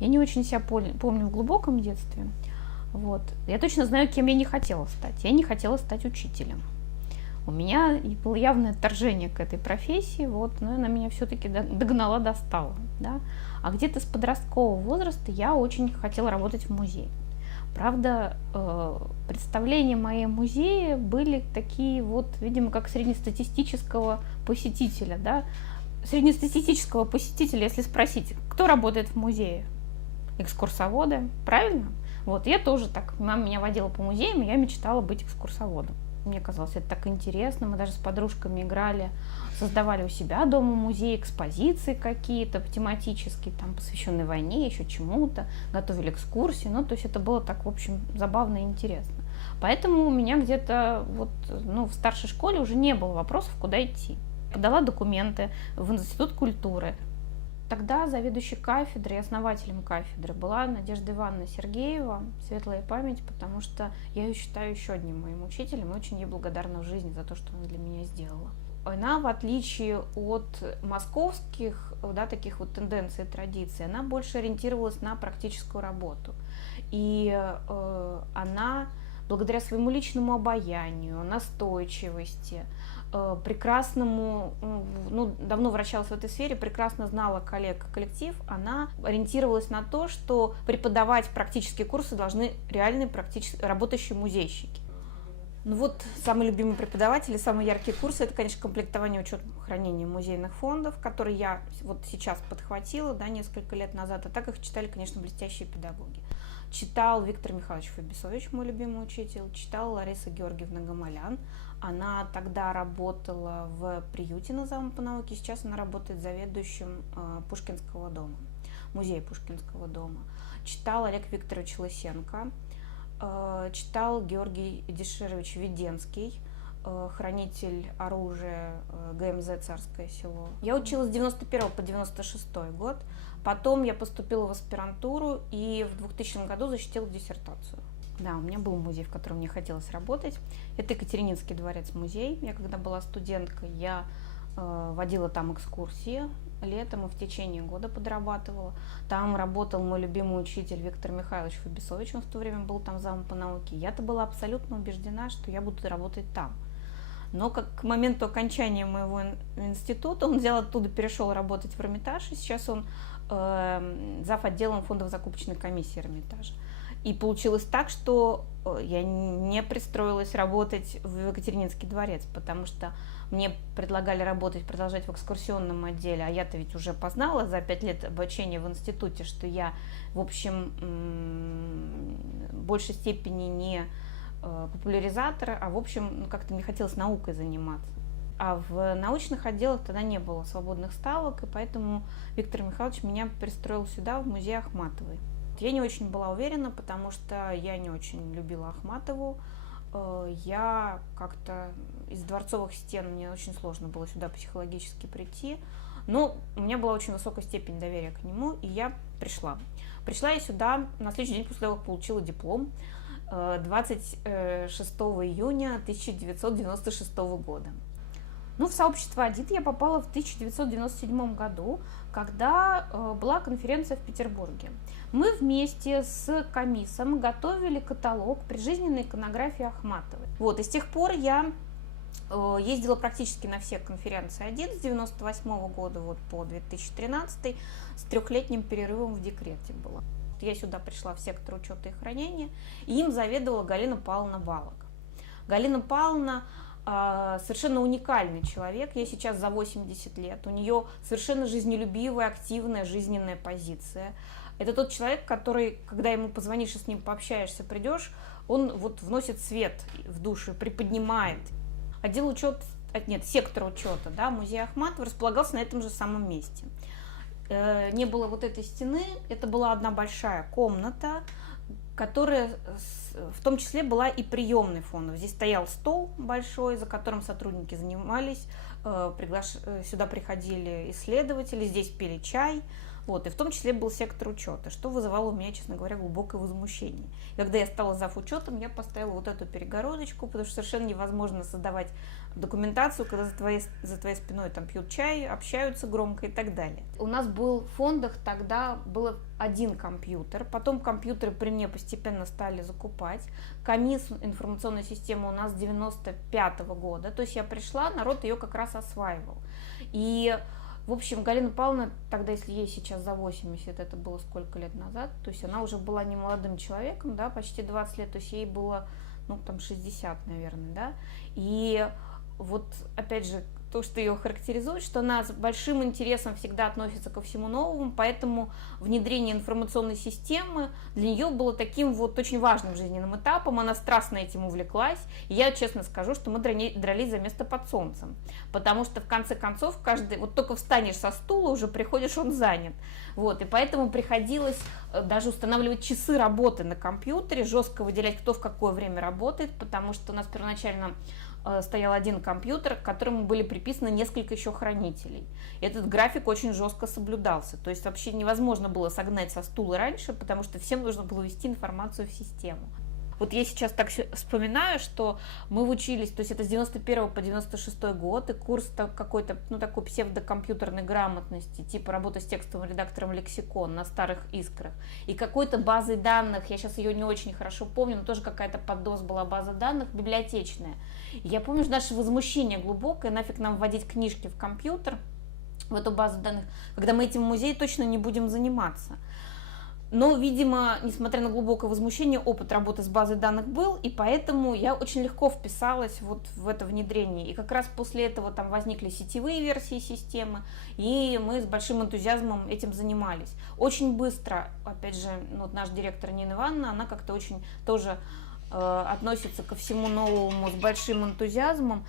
Я не очень себя помню в глубоком детстве. Вот. Я точно знаю, кем я не хотела стать. Я не хотела стать учителем. У меня было явное отторжение к этой профессии, вот, но она меня все-таки догнала, достала. Да? А где-то с подросткового возраста я очень хотела работать в музее. Правда, представления мои о музее были такие вот, видимо, как среднестатистического посетителя. Да? Среднестатистического посетителя, если спросить, кто работает в музее? Экскурсоводы, правильно? Вот, я тоже так, мама меня водила по музеям, и я мечтала быть экскурсоводом. Мне казалось, это так интересно, мы даже с подружками играли, создавали у себя дома музей, экспозиции какие-то тематические, там, посвященные войне, еще чему-то, готовили экскурсии, ну, то есть это было так, в общем, забавно и интересно. Поэтому у меня где-то вот, ну, в старшей школе уже не было вопросов, куда идти. Подала документы в Институт культуры. Тогда заведующей кафедрой и основателем кафедры была Надежда Ивановна Сергеева, светлая память, потому что я ее считаю еще одним моим учителем и очень ей благодарна в жизни за то, что она для меня сделала. Она, в отличие от московских, да, таких вот тенденций и традиций, она больше ориентировалась на практическую работу. И она, благодаря своему личному обаянию, настойчивости, прекрасному, ну, давно вращалась в этой сфере, прекрасно знала коллег, коллектив, она ориентировалась на то, что преподавать практические курсы должны реальные практически работающие музейщики. Ну вот, самые любимые преподаватели, самые яркие курсы, это, конечно, комплектование, учет, хранение музейных фондов, которые я вот сейчас подхватила, да, несколько лет назад, а так их читали, конечно, блестящие педагоги. Читал Виктор Михайлович Фабисович, мой любимый учитель, читала Лариса Георгиевна Гамалян. Она тогда работала в приюте на Замок по науке, сейчас она работает заведующим Пушкинского дома, музея Пушкинского дома. Читал Олег Викторович Лысенко, читал Георгий Деширович Веденский, хранитель оружия ГМЗ «Царское село». Я училась с 91 по 96 год, потом я поступила в аспирантуру и в 2000 году защитила диссертацию. Да, у меня был музей, в котором мне хотелось работать. Это Екатерининский дворец-музей. Я когда была студенткой, я водила там экскурсии летом и в течение года подрабатывала. Там работал мой любимый учитель Виктор Михайлович Фабисович, он в то время был там замом по науке. Я-то была абсолютно убеждена, что я буду работать там. Но как к моменту окончания моего института он взял оттуда, перешел работать в Эрмитаж, и сейчас он зав. Отделом фондово-закупочной комиссии Эрмитажа. И получилось так, что я не пристроилась работать в Екатерининский дворец, потому что мне предлагали работать, продолжать в экскурсионном отделе, а я-то ведь уже познала за 5 лет обучения в институте, что я, в общем, в большей степени не популяризатор, а, в общем, как-то мне хотелось наукой заниматься. А в научных отделах тогда не было свободных ставок, и поэтому Виктор Михайлович меня пристроил сюда, в музей Ахматовой. Я не очень была уверена, потому что я не очень любила Ахматову. Я как-то из дворцовых стен, мне очень сложно было сюда психологически прийти. Но у меня была очень высокая степень доверия к нему, и я пришла. Пришла я сюда на следующий день после того, как получила диплом, 26 июня 1996 года. Ну, в сообщество «Адит» я попала в 1997 году, когда была конференция в Петербурге. Мы вместе с комиссом готовили каталог прижизненной иконографии Ахматовой. Вот, и с тех пор я ездила практически на все конференции «Адит» с 1998 года вот, по 2013, с 3-летним перерывом в декрете была. Я сюда пришла в сектор учета и хранения, и им заведовала Галина Павловна Балок. Галина Павловна совершенно уникальный человек, ей сейчас за 80 лет, у нее совершенно жизнелюбивая, активная жизненная позиция. Это тот человек, который, когда ему позвонишь и с ним пообщаешься, придешь, он вот вносит свет в душу, приподнимает. Отдел учета, нет, сектор учета, да, музей Ахматовой располагался на этом же самом месте. Не было вот этой стены, это была одна большая комната, которая в том числе была и приемной фондов. Здесь стоял стол большой, за которым сотрудники занимались, сюда приходили исследователи, здесь пили чай, Вот, и в том числе был сектор учета, что вызывало у меня, честно говоря, глубокое возмущение. Когда я стала завучетом, я поставила вот эту перегородочку, потому что совершенно невозможно создавать документацию, когда за твоей спиной там пьют чай, общаются громко и так далее. У нас был в фондах тогда было один компьютер, потом компьютеры при мне постепенно стали закупать. Камис, информационная система у нас с 95-го года, то есть я пришла, народ ее как раз осваивал. И в общем, Галина Павловна, тогда, если ей сейчас за 80, это было сколько лет назад, то есть она уже была не молодым человеком, да, почти 20 лет, то есть ей было, ну, там, 60, наверное, да, и вот, опять же, то, что ее характеризует, что она с большим интересом всегда относится ко всему новому, поэтому внедрение информационной системы для нее было таким вот очень важным жизненным этапом, она страстно этим увлеклась, и я честно скажу, что мы дрались за место под солнцем, потому что в конце концов каждый, вот только встанешь со стула, уже приходишь, он занят, вот, и поэтому приходилось даже устанавливать часы работы на компьютере, жестко выделять, кто в какое время работает, потому что у нас первоначально стоял один компьютер, к которому были приписаны несколько еще хранителей. Этот график очень жестко соблюдался. То есть вообще невозможно было согнать со стула раньше, потому что всем нужно было ввести информацию в систему. Вот я сейчас так вспоминаю, что мы учились, то есть это с 91 по 96 год, и курс какой-то, ну, такой псевдокомпьютерной грамотности, типа работа с текстовым редактором лексикон на старых искрах, и какой-то базой данных, я сейчас ее не очень хорошо помню, но тоже какая-то поддос была база данных, библиотечная. И я помню наше возмущение глубокое, нафиг нам вводить книжки в компьютер, в эту базу данных, когда мы этим в музее точно не будем заниматься. Но, видимо, несмотря на глубокое возмущение, опыт работы с базой данных был, и поэтому я очень легко вписалась вот в это внедрение. И как раз после этого там возникли сетевые версии системы, и мы с большим энтузиазмом этим занимались. Очень быстро, опять же, ну, вот наш директор Нина Ивановна, она как-то очень тоже относится ко всему новому с большим энтузиазмом.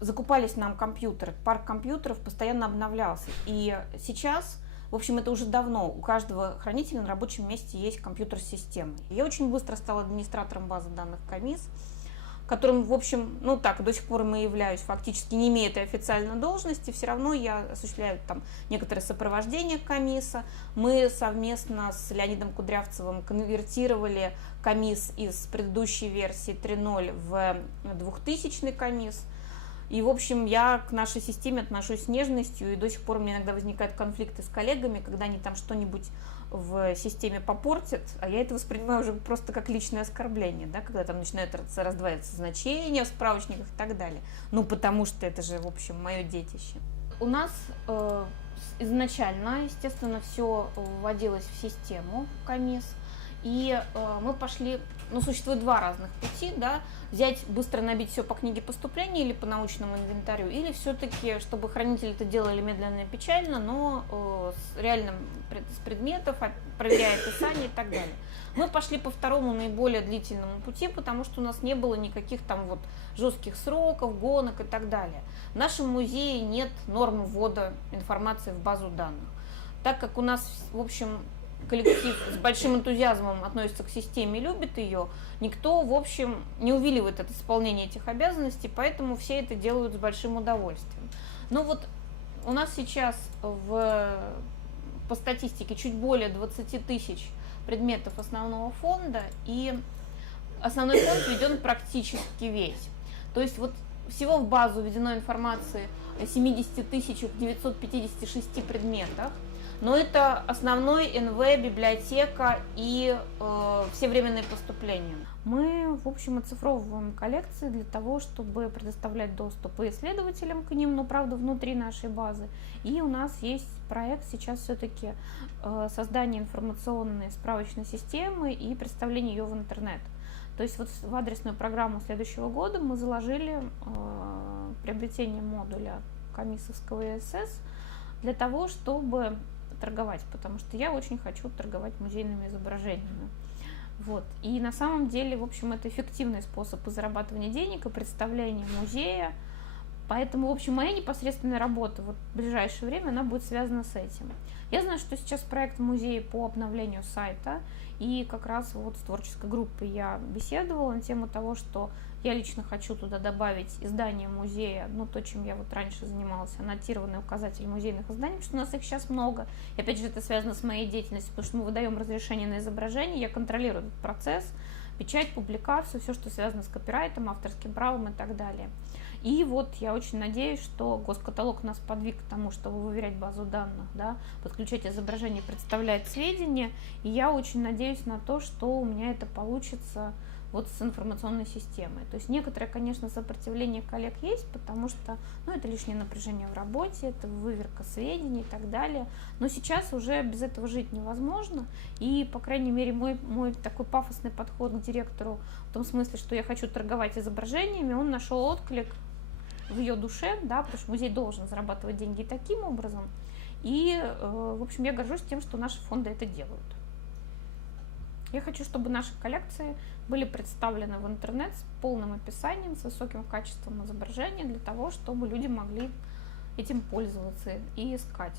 Закупались нам компьютеры, парк компьютеров постоянно обновлялся. И сейчас... В общем, это уже давно. У каждого хранителя на рабочем месте есть компьютер с системой. Я очень быстро стала администратором базы данных Камис, которым, в общем, ну так, до сих пор и являюсь, фактически не имея этой официальной должности, все равно я осуществляю там некоторое сопровождение Камиса. Мы совместно с Леонидом Кудрявцевым конвертировали Камис из предыдущей версии 3.0 в 2000-й Камис. И, в общем, я к нашей системе отношусь с нежностью, и до сих пор у меня иногда возникают конфликты с коллегами, когда они там что-нибудь в системе попортят, а я это воспринимаю уже просто как личное оскорбление, да, когда там начинают раздваиваться значения в справочниках и так далее. Ну, потому что это же, в общем, мое детище. У нас изначально, естественно, все вводилось в систему Камис, и мы пошли, ну, существует два разных пути, да, взять, быстро набить все по книге поступления или по научному инвентарю, или все-таки, чтобы хранители это делали медленно и печально, но реально с предметов, проверяя описание и так далее. Мы пошли по второму наиболее длительному пути, потому что у нас не было никаких там вот жестких сроков, гонок и так далее. В нашем музее нет норм ввода информации в базу данных. Так как у нас, в общем, коллектив с большим энтузиазмом относится к системе и любит ее, никто, в общем, не увиливает от исполнения этих обязанностей, поэтому все это делают с большим удовольствием. Но вот у нас сейчас по статистике чуть более 20 тысяч предметов основного фонда, и основной фонд введен практически весь. То есть вот всего в базу введено информации о 70 956 предметах, но это основной НВ, библиотека и все временные поступления. Мы, в общем, оцифровываем коллекции для того, чтобы предоставлять доступ и исследователям к ним, но, правда, внутри нашей базы. И у нас есть проект сейчас все-таки создания информационной справочной системы и представления ее в интернет. То есть вот в адресную программу следующего года мы заложили приобретение модуля комиссовского ИСС для того, чтобы торговать, потому что я очень хочу торговать музейными изображениями. Вот. И на самом деле, в общем, это эффективный способ зарабатывания денег и представления музея. Поэтому, в общем, моя непосредственная работа вот в ближайшее время, она будет связана с этим. Я знаю, что сейчас проект в музее по обновлению сайта, и как раз вот с творческой группой я беседовала на тему того, что Я лично хочу туда добавить издание музея, ну, то, чем я вот раньше занималась, аннотированный указатель музейных изданий, потому что у нас их сейчас много. И опять же, это связано с моей деятельностью, потому что мы выдаем разрешение на изображение, я контролирую этот процесс, печать, публикацию, все, что связано с копирайтом, авторским правом и так далее. И вот я очень надеюсь, что Госкаталог нас подвиг к тому, чтобы выверять базу данных, да, подключать изображение, представлять сведения. И я очень надеюсь на то, что у меня это получится вот с информационной системой. То есть некоторое, конечно, сопротивление коллег есть, потому что, ну, это лишнее напряжение в работе, это выверка сведений и так далее. Но сейчас уже без этого жить невозможно. И, по крайней мере, мой такой пафосный подход к директору в том смысле, что я хочу торговать изображениями, он нашел отклик в ее душе, да, потому что музей должен зарабатывать деньги таким образом. И, в общем, я горжусь тем, что наши фонды это делают. Я хочу, чтобы наши коллекции были представлены в интернет с полным описанием, с высоким качеством изображения, для того, чтобы люди могли этим пользоваться и искать.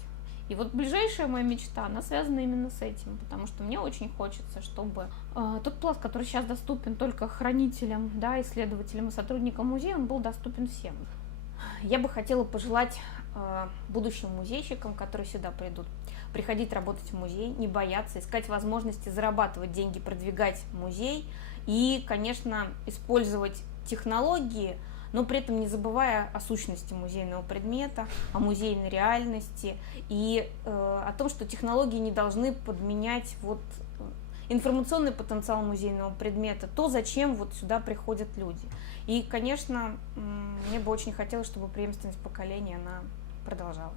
И вот ближайшая моя мечта, она связана именно с этим, потому что мне очень хочется, чтобы тот пласт, который сейчас доступен только хранителям, да, исследователям и сотрудникам музея, он был доступен всем. Я бы хотела пожелать будущим музейщикам, которые сюда придут, приходить работать в музей, не бояться, искать возможности зарабатывать деньги, продвигать музей и, конечно, использовать технологии, но при этом не забывая о сущности музейного предмета, о музейной реальности и о том, что технологии не должны подменять вот информационный потенциал музейного предмета, то, зачем вот сюда приходят люди. И, конечно, мне бы очень хотелось, чтобы преемственность поколений, она продолжалась.